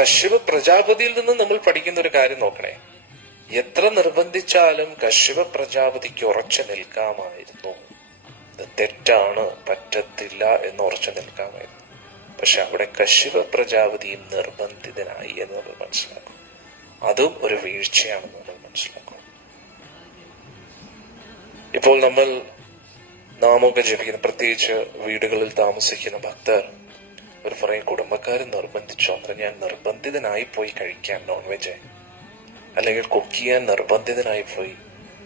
കശ്യപ പ്രജാപതിയിൽ നിന്ന് നമ്മൾ പഠിക്കുന്ന ഒരു കാര്യം നോക്കണേ. എത്ര നിർബന്ധിച്ചാലും കശ്യപ പ്രജാപതിക്ക് ഉറച്ചു നിൽക്കാമായിരുന്നു. തെറ്റാണ്, പറ്റത്തില്ല എന്ന് ഉറച്ചു നിൽക്കാമായിരുന്നു. പക്ഷെ അവിടെ കശ്യപ പ്രജാപതിയും നിർബന്ധിതനായി എന്ന് നമ്മൾ മനസ്സിലാക്കും. അതും ഒരു വീഴ്ചയാണെന്ന് നമ്മൾ മനസ്സിലാക്കും. ഇപ്പോൾ നമ്മൾ നാമമൊക്കെ ജപിക്കുന്ന, പ്രത്യേകിച്ച് വീടുകളിൽ താമസിക്കുന്ന ഭക്തർ, ഒരു പറയും കുടുംബക്കാർ നിർബന്ധിച്ചോ, അത്ര ഞാൻ നിർബന്ധിതനായി പോയി കഴിക്കാൻ നോൺ വെജ്, അല്ലെങ്കിൽ കുക്ക് ചെയ്യാൻ നിർബന്ധിതനായി പോയി.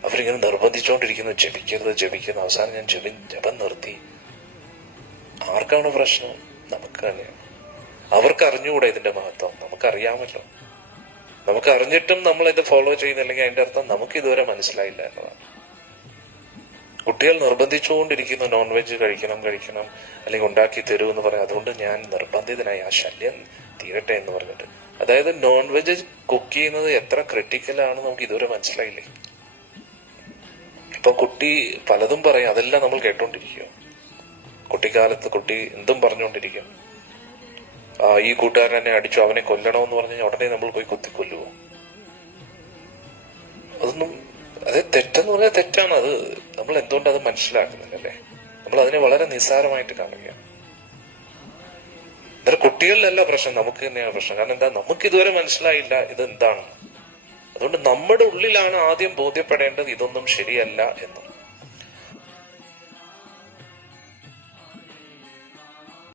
അവരിങ്ങനെ നിർബന്ധിച്ചോണ്ടിരിക്കുന്നു, ജപിക്കുന്നു. അവസാനം ഞാൻ ജപം നിർത്തി. ആർക്കാണ് പ്രശ്നം? നമുക്ക് തന്നെയാണ്. അവർക്ക് അറിഞ്ഞുകൂടെ ഇതിന്റെ മഹത്വം? നമുക്കറിയാമല്ലോ. നമുക്ക് അറിഞ്ഞിട്ടും നമ്മൾ ഇത് ഫോളോ ചെയ്യുന്നില്ലെങ്കിൽ അതിന്റെ അർത്ഥം നമുക്ക് ഇതുവരെ മനസ്സിലായില്ല എന്നതാണ്. കുട്ടികൾ നിർബന്ധിച്ചുകൊണ്ടിരിക്കുന്നു, നോൺ വെജ് കഴിക്കണം, അല്ലെങ്കിൽ ഉണ്ടാക്കി തരൂ എന്ന് പറയാം. അതുകൊണ്ട് ഞാൻ നിർബന്ധിതനായി, ആ ശല്യം തീരട്ടെ എന്ന് പറഞ്ഞിട്ട്. അതായത് നോൺ വെജ് കുക്ക് ചെയ്യുന്നത് എത്ര ക്രിട്ടിക്കലാണ് നമുക്ക് ഇതുവരെ മനസ്സിലായില്ലേ. ഇപ്പൊ കുട്ടി പലതും പറയും, അതെല്ലാം നമ്മൾ കേട്ടോണ്ടിരിക്കുക. കുട്ടിക്കാലത്ത് കുട്ടി എന്തും പറഞ്ഞുകൊണ്ടിരിക്കും. ഈ കൂട്ടുകാരൻ എന്നെ അടിച്ചു, അവനെ കൊല്ലണമെന്ന് പറഞ്ഞു കഴിഞ്ഞാൽ ഉടനെ നമ്മൾ പോയി കുത്തിക്കൊല്ലുവോ? അതൊന്നും, അത് തെറ്റെന്ന് പറഞ്ഞാൽ തെറ്റാണ്. അത് നമ്മൾ എന്തുകൊണ്ട് അത് മനസ്സിലാക്കുന്നില്ലല്ലേ? നമ്മൾ അതിനെ വളരെ നിസ്സാരമായിട്ട് കാണുകയാണ്. അന്നേരം കുട്ടികളിലല്ല പ്രശ്നം, നമുക്ക് തന്നെയാണ് പ്രശ്നം. കാരണം എന്താ, നമുക്ക് ഇതുവരെ മനസ്സിലായില്ല ഇത് എന്താണെന്ന്. അതുകൊണ്ട് നമ്മുടെ ഉള്ളിലാണ് ആദ്യം ബോധ്യപ്പെടേണ്ടത് ഇതൊന്നും ശരിയല്ല എന്ന്.